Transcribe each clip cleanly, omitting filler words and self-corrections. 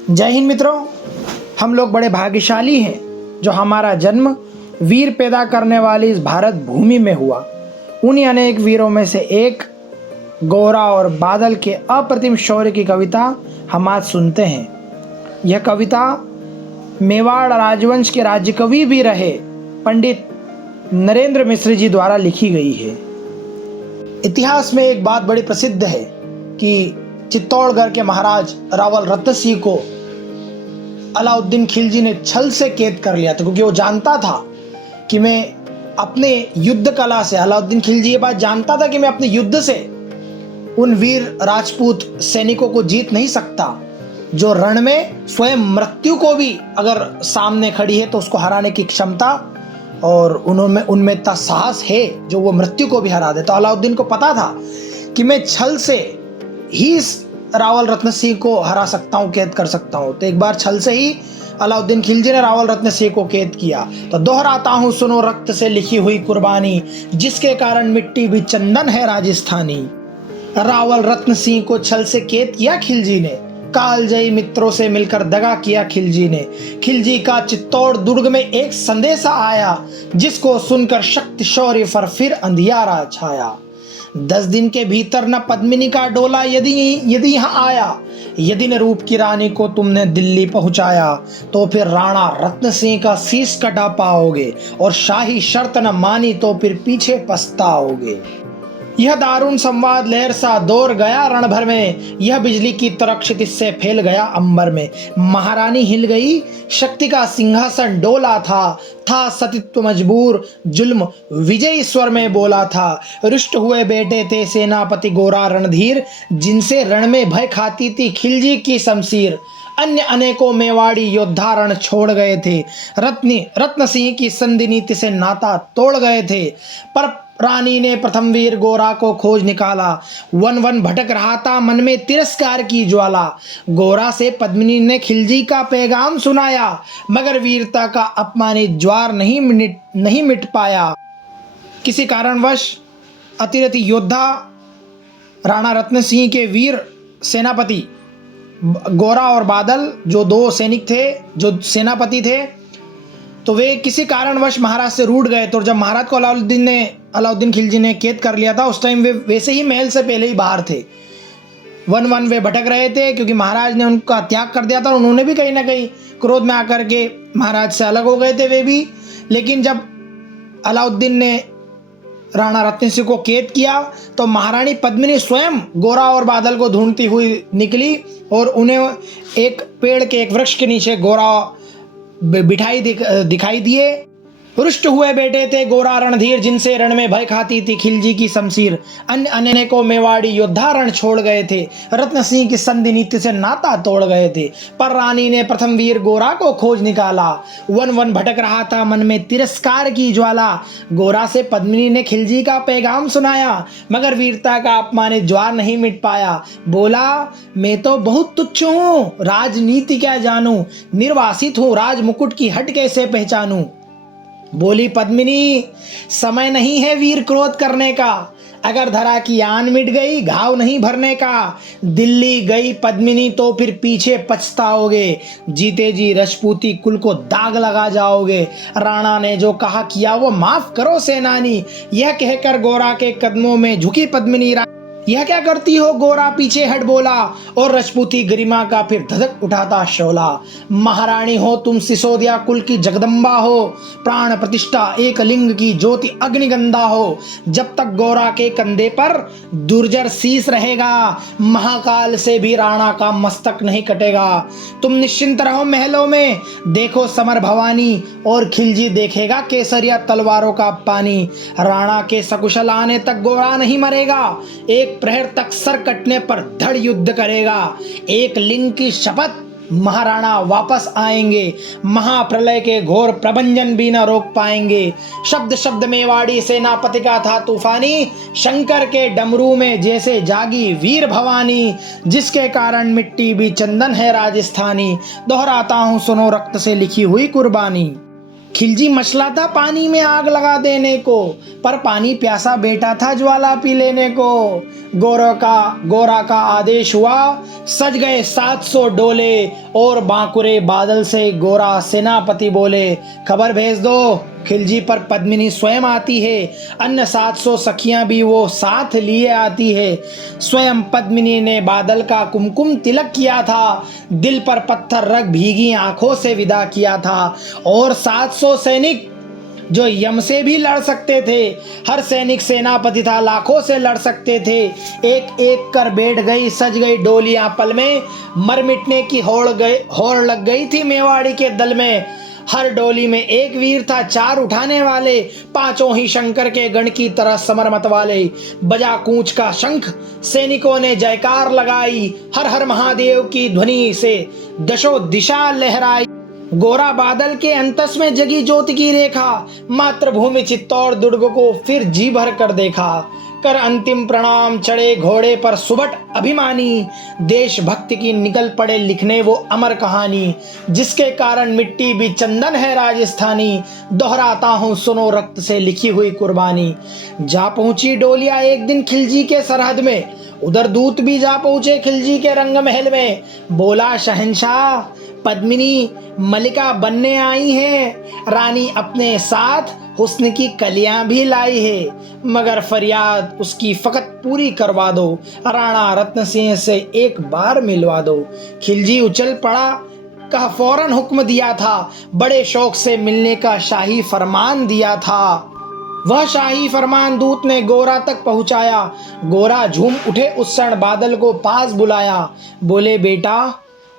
जय हिंद मित्रों, हम लोग बड़े भाग्यशाली हैं जो हमारा जन्म वीर पैदा करने वाली इस भारत भूमि में हुआ। उन्हीं अनेक वीरों में से एक गोरा और बादल के अप्रतिम शौर्य की कविता हम आज सुनते हैं। यह कविता मेवाड़ राजवंश के राज्य कवि भी रहे पंडित नरेंद्र मिश्र जी द्वारा लिखी गई है। इतिहास में एक बात बड़ी प्रसिद्ध है कि चित्तौड़गढ़ के महाराज रावल रत्न सिंह को अलाउद्दीन खिलजी ने छल से कैद कर लिया था, क्योंकि वो जानता था कि मैं अपने युद्ध कला से, अलाउद्दीन खिलजी ये बात जानता था कि मैं अपने युद्ध से उन वीर राजपूत सैनिकों को जीत नहीं सकता जो रण में स्वयं मृत्यु को भी अगर सामने खड़ी है तो उसको हराने की क्षमता और उनमें इतना साहस है जो वो मृत्यु को भी हरा दे। तो अलाउद्दीन को पता था कि मैं छल से ही रावल रत्न सिंह को हरा सकता हूँ, कैद कर सकता हूँ। तो एक बार छल से ही अलाउद्दीन खिलजी ने रावल रत्न सिंह को कैद किया। तो दोहराता हूँ सुनो रक्त से लिखी हुई कुर्बानी, जिसके कारण मिट्टी भी चंदन है राजस्थानी। रावल रत्न सिंह को छल से कैद किया खिलजी ने, कालजयी मित्रों से मिलकर दगा किया खिलजी ने। खिलजी का चित्तौड़ दुर्ग में एक संदेशा आया, जिसको सुनकर शक्ति शौर्य पर फिर अंधियारा छाया। 10 दिन के भीतर न पद्मिनी का डोला यदि यहाँ आया, यदि न रूप की रानी को तुमने दिल्ली पहुंचाया, तो फिर राणा रत्न सिंह का शीश कटा पाओगे और शाही शर्त न मानी तो फिर पीछे पछताओगे। यह दारुण संवाद लहर सा दौड़ गया रण भर में, यह बिजली की तरह क्षितिज से फैल गया अंबर में। महारानी हिल गई, शक्ति का सिंहासन डोला था सतीत्व मजबूर, जुल्म विजयी स्वर में बोला था। रुष्ट हुए बेटे थे सेनापति गोरा रणधीर, जिनसे रण में भय खाती थी खिलजी की शमशीर। अन्य अनेकों मेवाड़ी योद्धा रण छोड़ गए थे, रत्न सिंह की संधि नीति से नाता तोड़ गए थे। पर रानी ने प्रथम वीर गोरा को खोज निकाला, वन वन भटक रहा था मन में तिरस्कार की ज्वाला। गोरा से पद्मिनी ने खिलजी का पैगाम सुनाया, मगर वीरता का अपमानित ज्वार नहीं मिट पाया। किसी कारणवश अतिरथ योद्धा राणा रत्न सिंह के वीर सेनापति गोरा और बादल जो 2 सैनिक थे, जो सेनापति थे, तो वे किसी कारणवश महाराज से रूठ गए। तो जब महाराज को अलाउद्दीन खिलजी ने कैद कर लिया था, उस टाइम वे वैसे ही महल से पहले ही बाहर थे। वन वे भटक रहे थे, क्योंकि महाराज ने उनका त्याग कर दिया था और उन्होंने भी कहीं ना कहीं क्रोध में आकर के महाराज से अलग हो गए थे वे भी। लेकिन जब अलाउद्दीन ने राणा रत्न सिंह को कैद किया तो महारानी पद्मिनी स्वयं गोरा और बादल को ढूंढती हुई निकली और उन्हें एक पेड़ के एक वृक्ष के नीचे गोरा दिखाई दिए। रुष्ट हुए बेटे थे गोरा रणधीर, जिनसे रण में भय खाती थी खिलजी की शमशीर। अन्य अनेकों मेवाड़ी योद्धा रण छोड़ गए थे, रत्न सिंह की संधि नीति से नाता तोड़ गए थे। पर रानी ने प्रथम वीर गोरा को खोज निकाला, वन वन भटक रहा था मन में तिरस्कार की ज्वाला। गोरा से पद्मिनी ने खिलजी का पैगाम सुनाया, मगर वीरता का अपमानित ज्वार नहीं मिट पाया। बोला, मैं तो बहुत तुच्छ हूँ, राजनीति क्या जानूं, निर्वासित हूँ, राज मुकुट की हट कैसे पहचानूं। बोली पद्मिनी, समय नहीं है वीर क्रोध करने का, अगर धरा की आन मिट गई घाव नहीं भरने का। दिल्ली गई पद्मिनी तो फिर पीछे पछताओगे, जीते जी राजपूती कुल को दाग लगा जाओगे। राणा ने जो कहा किया वो माफ करो सेनानी, यह कहकर गोरा के कदमों में झुकी पद्मिनी। यह क्या करती हो गोरा पीछे हट बोला, और राजपूती गरिमा का फिर धधक उठाता शोला। महारानी हो तुम, सिसोदिया कुल की जगदम्बा हो, प्राण प्रतिष्ठा एक लिंग की ज्योति अग्निगंधा हो। जब तक गोरा के कंधे पर दुर्जर शीश रहेगा, महाकाल से भी राणा का मस्तक नहीं कटेगा। तुम निश्चिंत रहो महलों में, देखो समर भवानी, और खिलजी देखेगा केसरिया तलवारों का पानी। राणा के सकुशल आने तक गोरा नहीं मरेगा, एक प्रहर तक सर कटने पर धड़ युद्ध करेगा। एक लिंग की शपथ, महाराणा वापस आएंगे, महाप्रलय के घोर प्रभंजन भी न रोक पाएंगे। शब्द शब्द मेवाड़ी सेनापति का था तूफानी, शंकर के डमरू में जैसे जागी वीर भवानी, जिसके कारण मिट्टी भी चंदन है राजस्थानी। दोहराता हूँ सुनो रक्त से लिखी हुई कुर्बानी। खिलजी मचला था पानी में आग लगा देने को, पर पानी प्यासा बेटा था ज्वाला पी लेने को। गोरा का आदेश हुआ, सज गए 700 डोले, और बांकुरे बादल से गोरा सेनापति बोले, खबर भेज दो, खिलजी पर पद्मिनी स्वयं आती है, अन्य 700 सखियां भी वो साथ लिए आती है। स्वयं पद्मिनी ने बादल का कुमकुम तिलक किया था, दिल पर पत्थर रख भीगी आंखों से विदा किया था। और 700 सैनिक जो यम से भी लड़ सकते थे, हर सैनिक सेनापति था, लाखों से लड़ सकते थे। एक एक कर बैठ गई, सज गई डोलियां पल में, मर मिटने की होड़ लग गई थी मेवाड़ी के दल में। हर डोली में एक वीर था, 4 उठाने वाले, 5 ही शंकर के गण की तरह समर मत वाले। बजा कूंच का शंख, सैनिकों ने जयकार लगाई, हर हर महादेव की ध्वनि से दशों दिशा लहराई। गोरा बादल के अंतस में जगी ज्योति की रेखा, मातृभूमि चित्तौड़ दुर्ग को फिर जी भर कर देखा। कर अंतिम प्रणाम चढ़े घोड़े पर सुबट अभिमानी, देशभक्ति की निकल पड़े लिखने वो अमर कहानी, जिसके कारण मिट्टी भी चंदन है राजस्थानी। दोहराता हूँ सुनो रक्त से लिखी हुई कुर्बानी। जा पहुंची डोलिया एक दिन खिलजी के सरहद में, उधर दूत भी जा पहुंचे खिलजी के रंग महल में। बोला शहंशाह, पद्मिनी मलिका बनने आई है, रानी अपने साथ हुस्न की कलियां भी लाई है, मगर फरियाद उसकी फकत पूरी करवा दो, राणा रत्न सिंह से एक बार मिलवा दो। खिलजी उछल पड़ा, कहा फौरन हुक्म दिया था, बड़े शौक से मिलने का शाही फरमान दिया था। वह शाही फरमान दूत ने गोरा तक पहुंचाया। गोरा झूम उठे, उस क्षण बादल को पास बुलाया। बोले बेटा,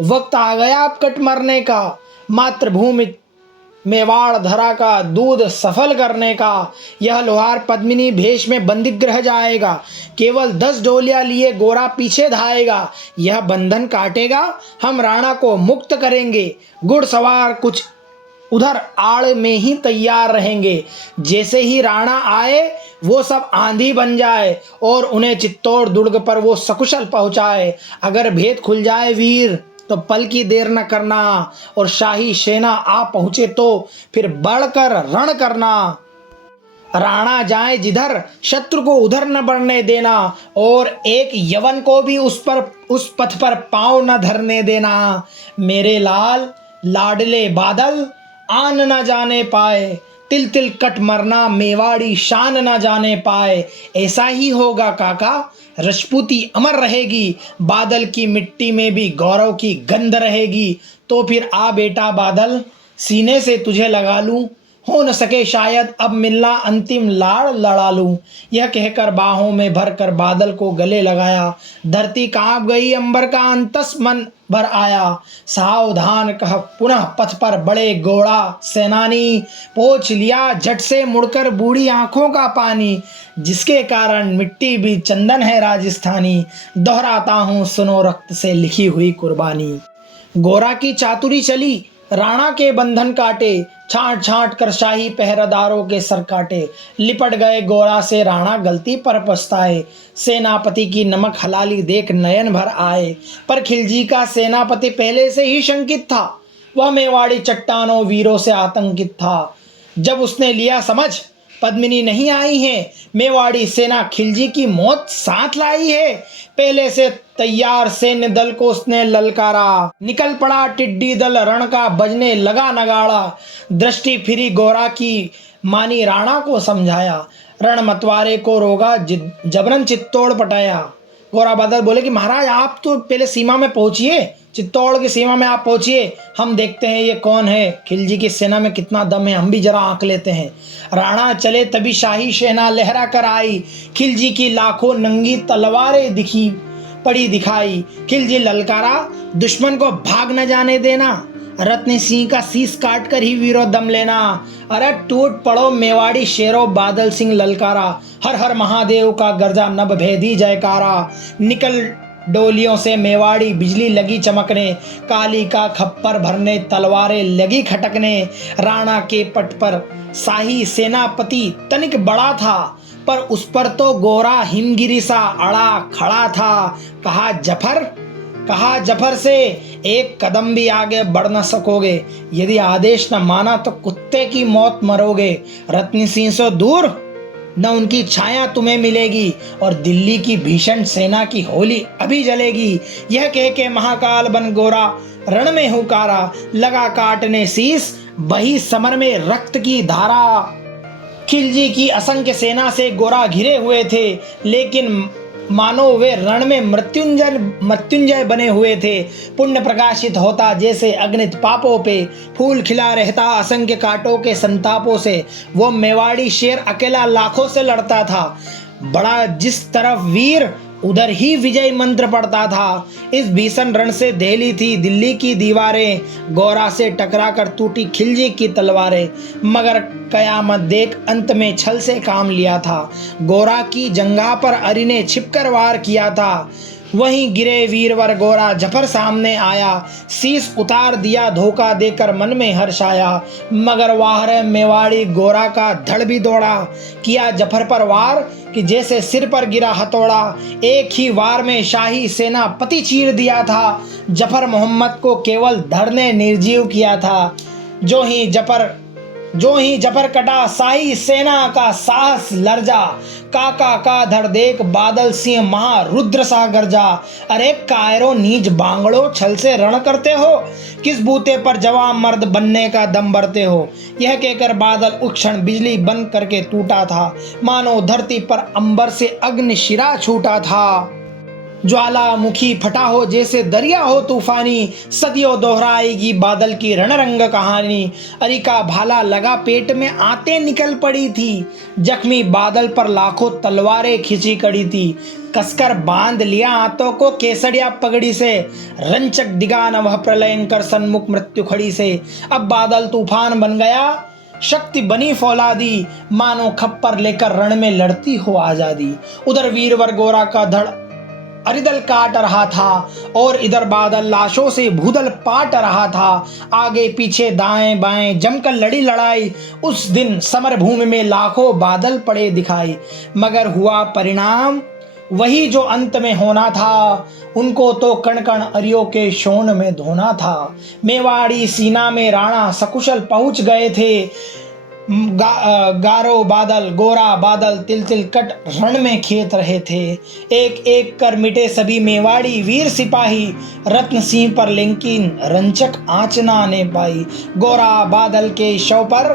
वक्त आ गया अब कट मरने का, मातृभूमि मेवाड़ धरा का दूध सफल करने का। यह लोहार पद्मिनी भेष में बंदित ग्रह जाएगा, केवल 10 डोलियां लिए गोरा पीछे धाएगा। यह बंधन काटेगा, हम राणा को मुक्त करेंगे। घुड़सवार कुछ उधर आड़ में ही तैयार रहेंगे, जैसे ही राणा आए वो सब आंधी बन जाए और उन्हें चित्तौड़ दुर्ग पर वो सकुशल पहुंचाए। अगर भेद खुल जाए वीर तो पल की देर न करना, और शाही सेना आ पहुंचे तो फिर बढ़कर रण करना। राणा जाए जिधर, शत्रु को उधर न बढ़ने देना, और एक यवन को भी उस पथ पर पांव न धरने देना। मेरे लाल लाडले बादल आन न जाने पाए, तिल तिल कट मरना मेवाड़ी शान न जाने पाए। ऐसा ही होगा काका, राजपूती अमर रहेगी, बादल की मिट्टी में भी गौरव की गंध रहेगी। तो फिर आ बेटा बादल, सीने से तुझे लगा लूं, हो न सके शायद अब मिलना, अंतिम लाड़ लड़ा लूं। यह कहकर बाहों में भर कर बादल को गले लगाया। धरती कांप गई, अंबर का अंतस मन भर आया। सावधान कह पुनः पथ पर बड़े घोड़ा सेनानी, पोंछ लिया झट से मुड़कर बूढ़ी आंखों का पानी, जिसके कारण मिट्टी भी चंदन है राजस्थानी। दोहराता हूँ सुनो रक्त से लिखी हुई कुर्बानी। गोरा की चातुरी चली, राणा के बंधन काटे, छांट छांट कर शाही पहरेदारों के सर काटे। लिपट गए गोरा से राणा, गलती पर पछताए। सेनापति की नमक हलाली देख नयन भर आए, पर खिलजी का सेनापति पहले से ही शंकित था। वह मेवाड़ी चट्टानों वीरों से आतंकित था। जब उसने लिया समझ पद्मिनी नहीं आई है, मेवाड़ी सेना खिलजी की मौत साथ लाई है, पहले से तैयार सैन्य दल को उसने ललकारा। निकल पड़ा टिड्डी दल रण का, बजने लगा नगाड़ा। दृष्टि फिरी गोरा की, मानी राणा को समझाया। रण मतवारे को रोगा, जबरन चित्तौड़ पटाया। गोरा बादल बोले कि महाराज आप तो पहले सीमा में पहुंचिए, चित्तौड़ की सीमा में आप पहुंचिए, हम देखते हैं ये कौन है, खिलजी की सेना में कितना दम है, हम भी जरा आंक लेते हैं। राणा चले तभी शाही सेना लहरा कर आई, खिलजी की लाखों नंगी तलवारें दिखाई। खिलजी ललकारा, दुश्मन को भाग न जाने देना, रत्न सिंह का शीश काट कर ही वीरो दम लेना। अरे टूट पड़ो मेवाड़ी शेरो, बादल सिंह ललकारा, हर हर महादेव का गर्जा नभ भेदी जयकारा। निकल डोलियों से मेवाड़ी बिजली लगी चमकने, काली का खप्पर भरने तलवारें लगी खटकने। राणा के पट पर शाही सेनापति तनिक बड़ा था, पर उस पर तो गोरा हिमगिरी सा अड़ा खड़ा था। कहा जफर कहा जफर से, एक कदम भी आगे बढ़ न सकोगे, यदि आदेश न माना तो कुत्ते की मौत मरोगे। रत्न सिंह से दूर न उनकी छाया तुम्हें मिलेगी, और दिल्ली की भीषण सेना की होली अभी जलेगी। यह कह के महाकाल बन गोरा रण में हुकारा, लगा काटने शीस बही समर में रक्त की धारा। खिलजी की असंख्य सेना से गोरा घिरे हुए थे, लेकिन मानो वे रण में मृत्युंजय बने हुए थे। पुण्य प्रकाशित होता जैसे अग्नित पापों पे, फूल खिला रहता असंख्य कांटों के संतापों से। वो मेवाड़ी शेर अकेला लाखों से लड़ता था, बड़ा जिस तरफ वीर उधर ही विजय मंत्र पड़ता था। इस भीषण रण से दहली थी दिल्ली की दीवारें, गोरा से टकराकर टूटी खिलजी की तलवारें। मगर कयामत देख अंत में छल से काम लिया था, गोरा की जंघा पर अरी ने छिपकर वार किया था। वहीं गिरे वीरवर गोरा जफर सामने आया, शीश उतार दिया धोखा देकर मन में हर्ष आया। मगर वाहर मेवाड़ी गोरा का धड़ भी दौड़ा, किया जफर पर वार कि जैसे सिर पर गिरा हथौड़ा। एक ही वार में शाही सेनापति चीर दिया था, जफर मोहम्मद को केवल धड़ ने निर्जीव किया था। जो ही जफर कटा शाही सेना का साहस लर्जा, काका का धड़ देख बादल सिंह महारुद्र सा गरजा। अरे कायरो नीच बांगड़ो, छल से रण करते हो, किस बूते पर जवान मर्द बनने का दम भरते हो। यह कहकर बादल उस क्षण बिजली बन करके टूटा था, मानो धरती पर अंबर से अग्नि शिरा छूटा था। ज्वालामुखी फटा हो जैसे दरिया हो तूफानी, सदियों दोहराएगी बादल की रणरंग कहानी। अरी का भाला लगा पेट में आते निकल पड़ी थी, जख्मी बादल पर लाखों तलवारें खिंची कड़ी थी। कसकर बांध लिया हाथों को केसरिया पगड़ी से, रंचक दिगा न वह प्रलयंकर सन्मुख मृत्यु खड़ी से। अब बादल तूफान बन गया, शक्ति बनी फौलादी, मानो खप्पर लेकर रण में लड़ती हो आजादी। उधर वीरवर गोरा का धड़ अरिदल काट रहा था, और इधर बादल लाशों से भूदल पाट रहा था। आगे पीछे दाएं बाएं जमकर लड़ी लड़ाई, उस दिन समर भूमि में लाखों बादल पड़े दिखाई। मगर हुआ परिणाम वही जो अंत में होना था, उनको तो कण कण अरियों के शोण में धोना था। मेवाड़ी सीना में राणा सकुशल पहुंच गए थे, गारो बादल गोरा बादल तिल तिल कट रण में खेत रहे थे। एक एक कर मिटे सभी मेवाड़ी वीर सिपाही, रत्न सिंह पर लेकिन रंचक आँच न आने पाई। गोरा बादल के शव पर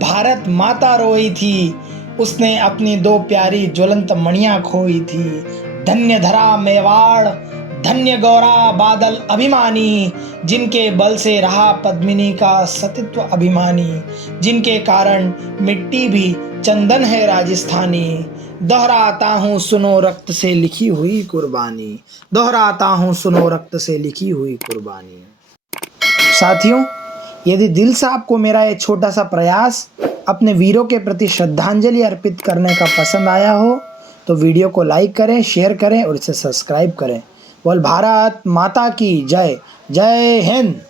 भारत माता रोई थी, उसने अपनी दो प्यारी ज्वलंत मणियां खोई थी। धन्य धरा मेवाड़, धन्य गोरा बादल अभिमानी, जिनके बल से रहा पद्मिनी का सतीत्व अभिमानी, जिनके कारण मिट्टी भी चंदन है राजस्थानी। दोहराता हूँ सुनो रक्त से लिखी हुई कुर्बानी, दोहराता हूँ सुनो रक्त से लिखी हुई कुर्बानी। साथियों, यदि दिल से आपको मेरा ये छोटा सा प्रयास अपने वीरों के प्रति श्रद्धांजलि अर्पित करने का पसंद आया हो, तो वीडियो को लाइक करें, शेयर करें और इसे सब्सक्राइब करें। बोल भारत माता की जय। जय हिंद।